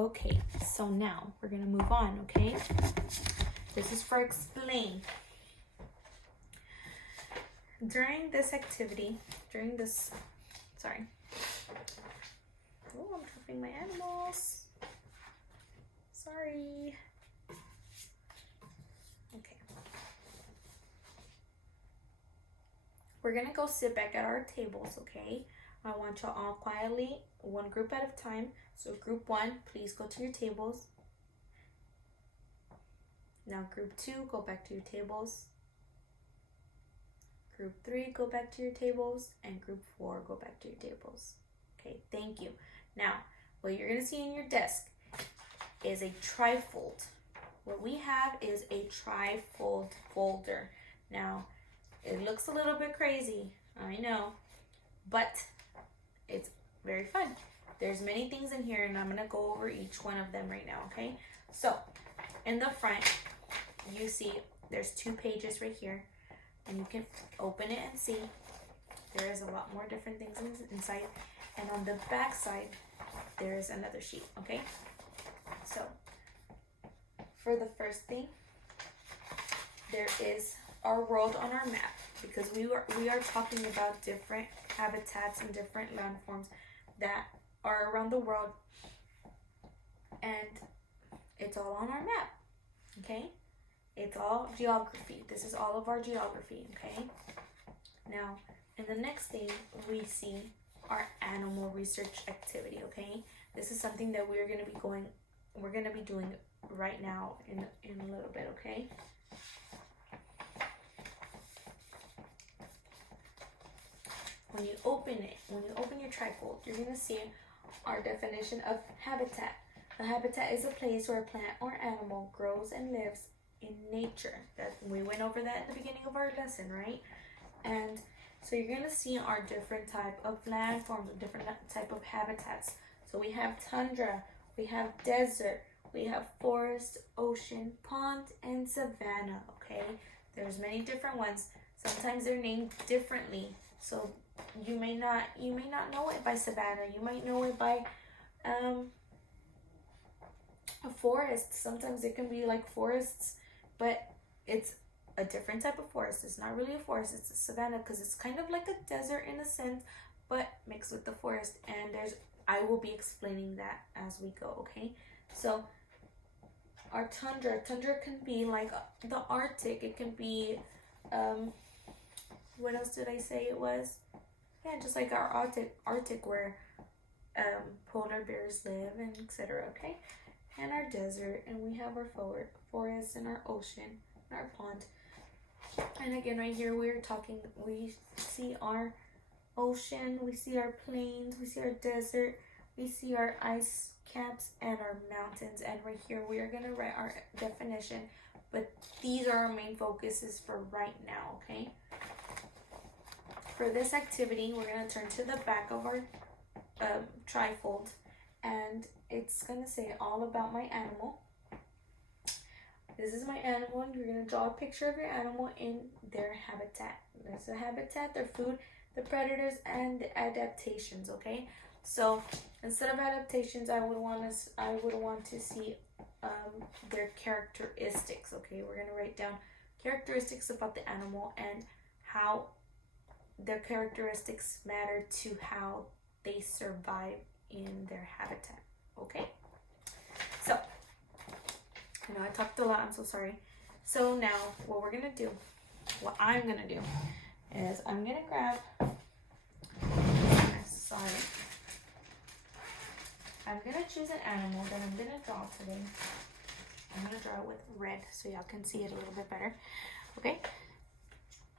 Okay, so now we're gonna move on, okay? This is for explain. During this activity, sorry. Oh, I'm dropping my animals. Sorry. Okay. We're gonna go sit back at our tables, okay? I want y'all all quietly, one group at a time. So group 1, please go to your tables. Now group 2, go back to your tables. Group 3, go back to your tables. And group 4, go back to your tables. Okay, thank you. Now, what you're gonna see in your desk is a trifold. What we have is a trifold folder. Now, it looks a little bit crazy, I know, but it's very fun. There's many things in here and I'm gonna go over each one of them right now, okay? So, in the front, you see there's 2 pages right here and you can open it and see there is a lot more different things inside. And on the back side, there is another sheet, okay? So, for the first thing, there is our world on our map, because we are talking about different habitats and different landforms that are around the world, and it's all on our map, okay? It's all geography. This is all of our geography, okay? Now, in the next thing, we see our animal research activity, okay? This is something that we're gonna be doing right now in a little bit, okay? When you open your trifold, you're gonna see our definition of habitat. A habitat is a place where a plant or animal grows and lives in nature. That we went over that at the beginning of our lesson, right? And so you're gonna see our different type of landforms, different type of habitats. So we have tundra, we have desert, we have forest, ocean, pond, and savanna, okay? There's many different ones. Sometimes they're named differently. So you may not know it by savanna. You might know it by a forest. Sometimes it can be like forests, but it's a different type of forest. It's not really a forest, it's a savanna, because it's kind of like a desert in a sense, but mixed with the forest. And I will be explaining that as we go, okay? So our tundra can be like the Arctic. It can be what else did I say it was? Yeah, just like our Arctic where polar bears live and etc. Okay, and our desert, and we have our forest and our ocean and our pond. And again, right here we see our ocean, we see our plains, we see our desert, we see our ice caps and our mountains. And right here we are gonna write our definition, but these are our main focuses for right now, okay? For this activity, we're going to turn to the back of our trifold, and it's going to say all about my animal. This is my animal, and you're going to draw a picture of your animal in their habitat. There's the habitat, their food, the predators, and the adaptations, okay? So instead of adaptations, I would want to see their characteristics, okay? We're going to write down characteristics about the animal and how their characteristics matter to how they survive in their habitat, okay? So, I know I talked a lot, I'm so sorry. So now, what I'm gonna do is I'm gonna grab, I'm gonna choose an animal that I'm gonna draw today. I'm gonna draw it with red so y'all can see it a little bit better, okay?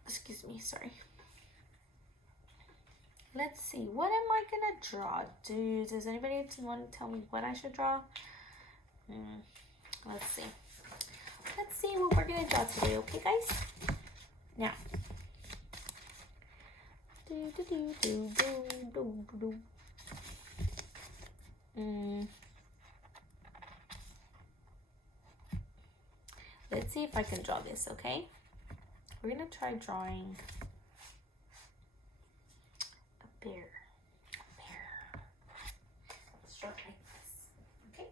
Excuse me, sorry. Let's see, what am I gonna draw? Does anybody want to tell me what I should draw? Let's see what we're gonna draw today, okay guys? Now, let's see if I can draw this, okay? We're gonna try drawing bear. Let's draw like this, okay?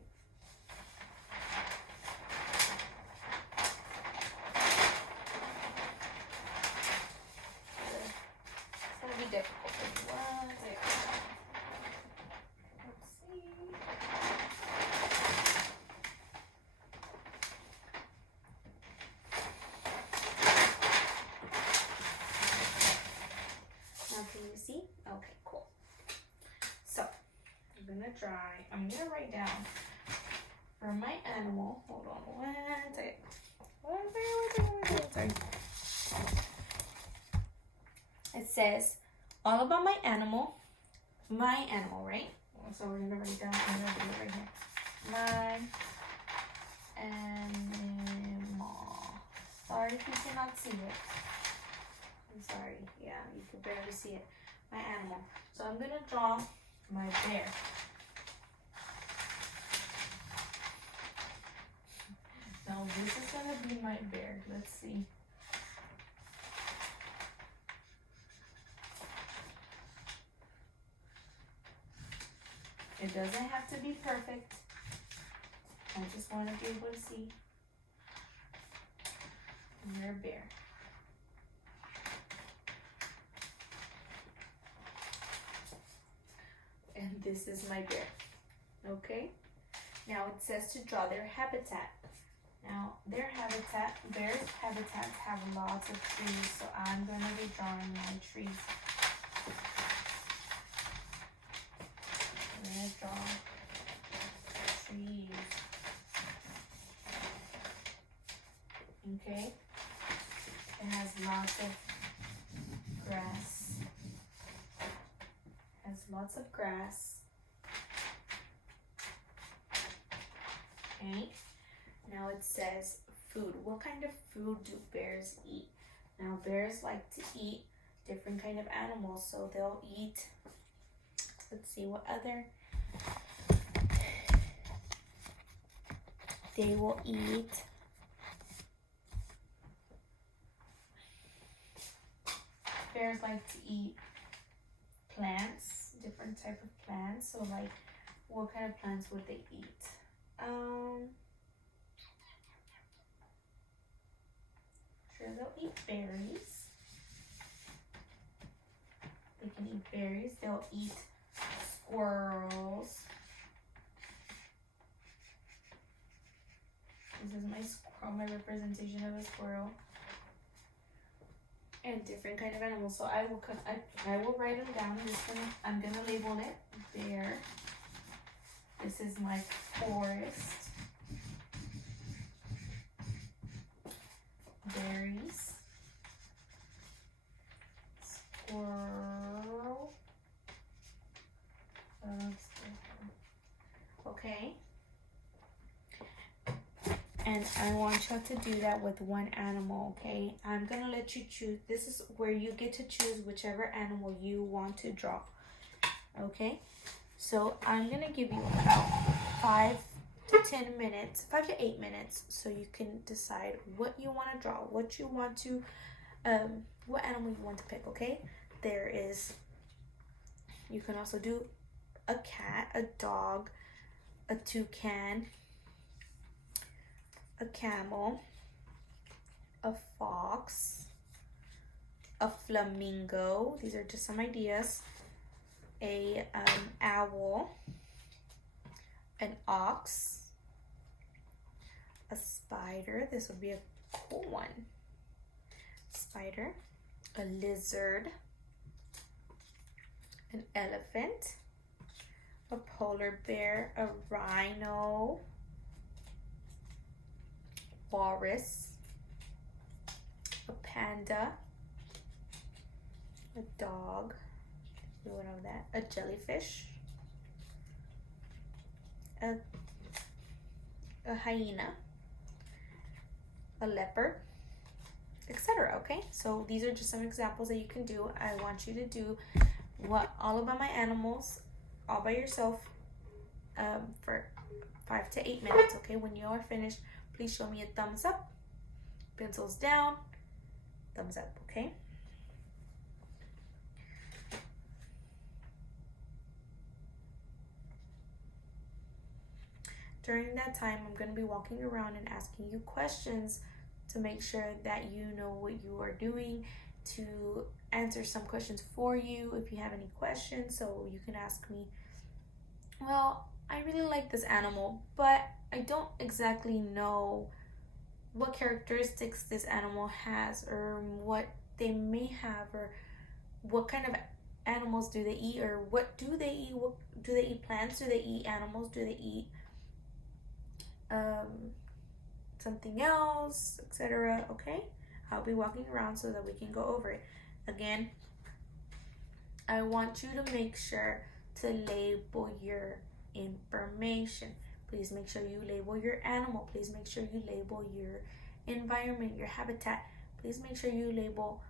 dry. I'm gonna write down for my animal. Hold on one second. Sorry. It says all about my animal. My animal, right? So we're gonna write down. I'm gonna do it right here. My animal. Sorry if you cannot see it. I'm sorry. Yeah, you can barely see it. My animal. So I'm gonna draw my bear. Now this is gonna be my bear. Let's see. It doesn't have to be perfect. I just want to be able to see your bear. And this is my bear. Okay? Now it says to draw their habitat. Now their habitat, bears' habitats have lots of trees, so I'm going to be drawing my trees. I'm going to draw trees. Okay? It has lots of grass. It has lots of grass. Okay? Now it says food. What kind of food do bears eat? Now bears like to eat different kind of animals, so they'll eat, let's see what other, they will eat bears like to eat plants, different type of plants. So like, what kind of plants would they eat? Sure, they'll eat berries. They can eat berries. They'll eat squirrels. This is my squirrel, my representation of a squirrel. And different kind of animals. So I will write them down. I'm gonna label it bear. This is my forest. Berries. Squirrel. Okay. And I want y'all to do that with one animal, okay? I'm gonna let you choose. This is where you get to choose whichever animal you want to draw, okay? So I'm gonna give you about 5 to 10 minutes, 5 to 8 minutes, so you can decide what you want to draw, what you want to, what animal you want to pick, okay? There is, you can also do a cat, a dog, a toucan, a camel, a fox, a flamingo. These are just some ideas. A owl, an ox, a spider. This would be a cool one. Spider, a lizard, an elephant, a polar bear, a rhino, walrus, a panda, a dog, we went over that, a jellyfish, a hyena, a leopard, etc. Okay, so these are just some examples that you can do. I want you to do all about my animals all by yourself for 5 to 8 minutes. Okay, when you are finished, please show me a thumbs up, pencils down, thumbs up, okay? During that time, I'm going to be walking around and asking you questions to make sure that you know what you are doing, to answer some questions for you if you have any questions. So you can ask me, well, I really like this animal, but I don't exactly know what characteristics this animal has, or what they may have, or what kind of animals do they eat, or what do they eat? What, do they eat plants? Do they eat animals? Do they eat something else, etc.? Okay, I'll be walking around so that we can go over it. Again, I want you to make sure to label your information. Please make sure you label your animal. Please make sure you label your environment, your habitat. Please make sure you label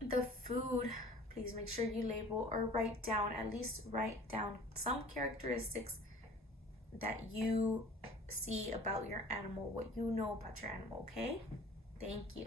the food. Please make sure you label or at least write down some characteristics that you see about your animal, what you know about your animal, okay? Thank you.